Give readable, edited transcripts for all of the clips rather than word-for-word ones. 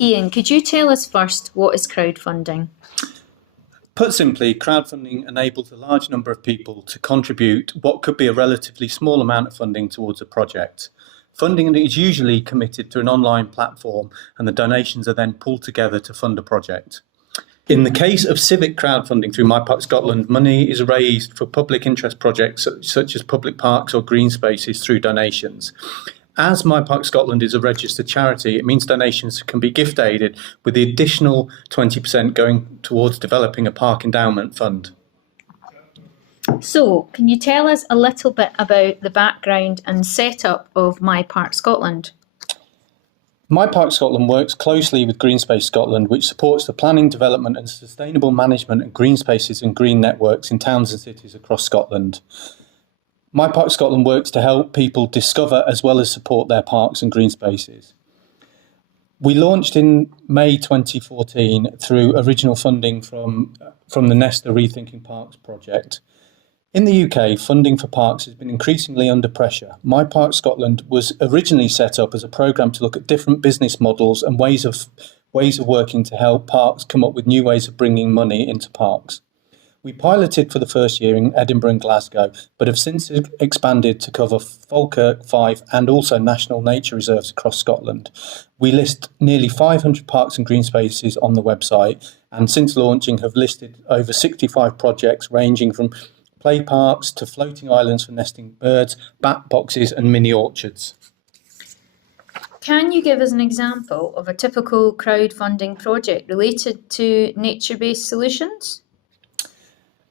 Ian, could you tell us first what is crowdfunding? Put simply, crowdfunding enables a large number of people to contribute what could be a relatively small amount of funding towards a project. Funding is usually committed to an online platform, and the donations are then pulled together to fund a project. In the case of civic crowdfunding through MyParkScotland, money is raised for public interest projects such as public parks or green spaces through donations. As MyParkScotland is a registered charity, it means donations can be gift aided, with the additional 20% going towards developing a park endowment fund. So, can you tell us a little bit about the background and setup of MyParkScotland? MyParkScotland works closely with Green Space Scotland, which supports the planning, development and sustainable management of green spaces and green networks in towns and cities across Scotland. MyParkScotland works to help people discover as well as support their parks and green spaces. We launched in May 2014 through original funding from the Nesta Rethinking Parks project. In the UK, funding for parks has been increasingly under pressure. MyParkScotland was originally set up as a programme to look at different business models and ways of working to help parks come up with new ways of bringing money into parks. We piloted for the first year in Edinburgh and Glasgow, but have since expanded to cover Falkirk, Fife and also national nature reserves across Scotland. We list nearly 500 parks and green spaces on the website, and since launching have listed over 65 projects ranging from play parks to floating islands for nesting birds, bat boxes and mini orchards. Can you give us an example of a typical crowdfunding project related to nature-based solutions?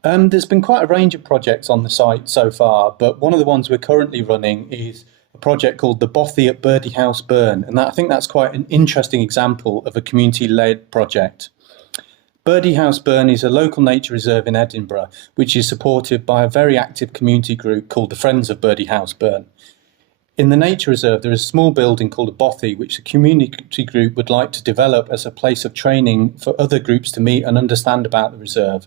There's been quite a range of projects on the site so far, but one of the ones we're currently running is a project called the Bothy at Birdie House Burn, and I think that's quite an interesting example of a community-led project. Birdie House Burn is a local nature reserve in Edinburgh, which is supported by a very active community group called the Friends of Birdie House Burn. In the nature reserve, there is a small building called a Bothy, which the community group would like to develop as a place of training for other groups to meet and understand about the reserve.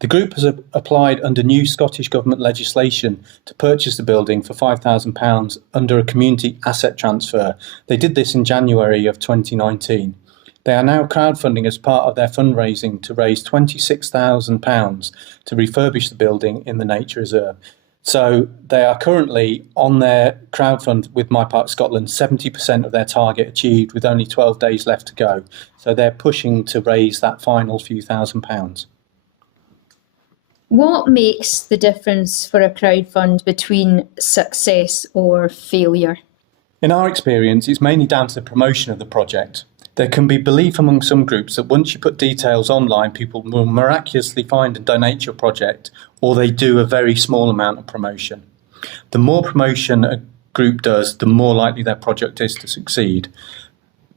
The group has applied under new Scottish Government legislation to purchase the building for £5,000 under a community asset transfer. They did this in January of 2019. They are now crowdfunding as part of their fundraising to raise £26,000 to refurbish the building in the nature reserve. So they are currently on their crowdfund with MyParkScotland, 70% of their target achieved with only 12 days left to go. So they're pushing to raise that final few £1,000s. What makes the difference for a crowdfund between success or failure? In our experience, it's mainly down to the promotion of the project. There can be belief among some groups that once you put details online, people will miraculously find and donate your project, or they do a very small amount of promotion. The more promotion a group does, the more likely their project is to succeed.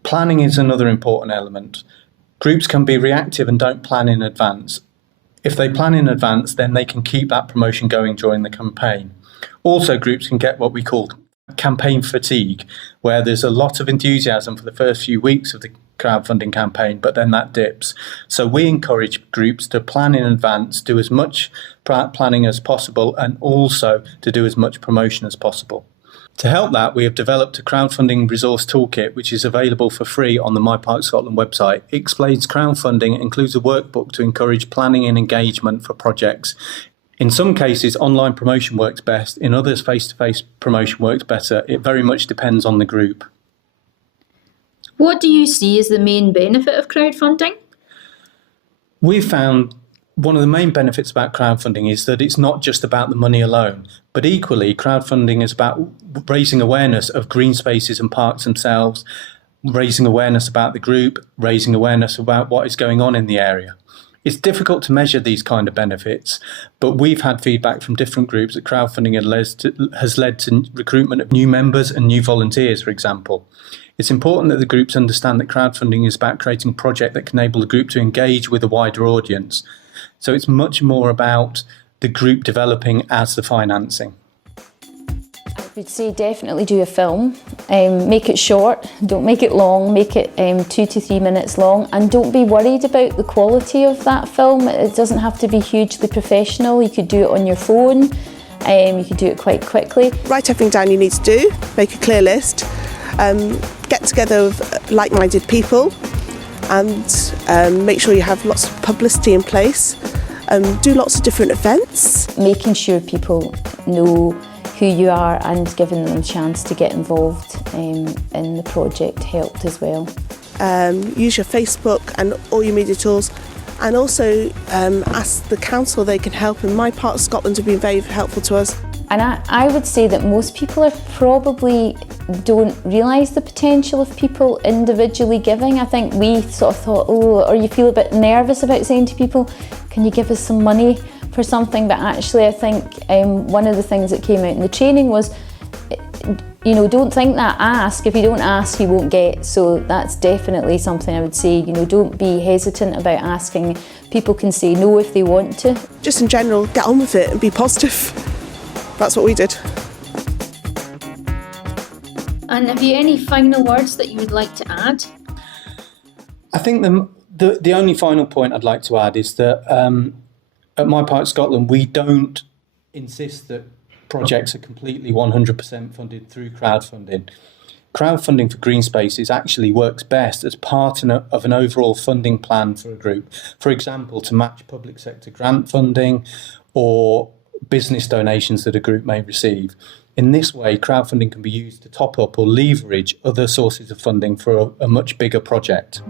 Planning is another important element. Groups can be reactive and don't plan in advance. If they plan in advance, then they can keep that promotion going during the campaign. Also, groups can get what we call campaign fatigue, where there's a lot of enthusiasm for the first few weeks of the crowdfunding campaign, but then that dips. So we encourage groups to plan in advance, do as much planning as possible, and also to do as much promotion as possible. To help that, we have developed a crowdfunding resource toolkit, which is available for free on the MyParkScotland website. It explains crowdfunding, includes a workbook to encourage planning and engagement for projects. In some cases, online promotion works best. In others, face-to-face promotion works better. It very much depends on the group. What do you see as the main benefit of crowdfunding? We've found one of the main benefits about crowdfunding is that it's not just about the money alone, but equally crowdfunding is about raising awareness of green spaces and parks themselves, raising awareness about the group, raising awareness about what is going on in the area. It's difficult to measure these kind of benefits, but we've had feedback from different groups that crowdfunding has led to recruitment of new members and new volunteers, for example. It's important that the groups understand that crowdfunding is about creating a project that can enable the group to engage with a wider audience. So it's much more about the group developing as the financing. I would say definitely do a film. Make it short, don't make it long, make it 2 to 3 minutes long, and don't be worried about the quality of that film. It doesn't have to be hugely professional. You could do it on your phone, you could do it quite quickly. Write everything down you need to do, make a clear list, get together with like-minded people and make sure you have lots of publicity in place. Do lots of different events. Making sure people know who you are and giving them a chance to get involved in the project helped as well. Use your Facebook and all your media tools, and also ask the council they can help, and MyParkScotland have been very helpful to us. And I would say that most people probably don't realise the potential of people individually giving. I think we sort of thought, or you feel a bit nervous about saying to people, can you give us some money for something? But actually I think one of the things that came out in the training was, don't think that, ask. If you don't ask, you won't get. So that's definitely something I would say, don't be hesitant about asking. People can say no if they want to. Just in general, get on with it and be positive. That's what we did. And have you any final words that you would like to add? I think the only final point I'd like to add is that at MyParkScotland, we don't insist that projects are completely 100% funded through crowdfunding. Crowdfunding for green spaces actually works best as part of an overall funding plan for a group. For example, to match public sector grant funding or business donations that a group may receive. In this way, crowdfunding can be used to top up or leverage other sources of funding for a much bigger project.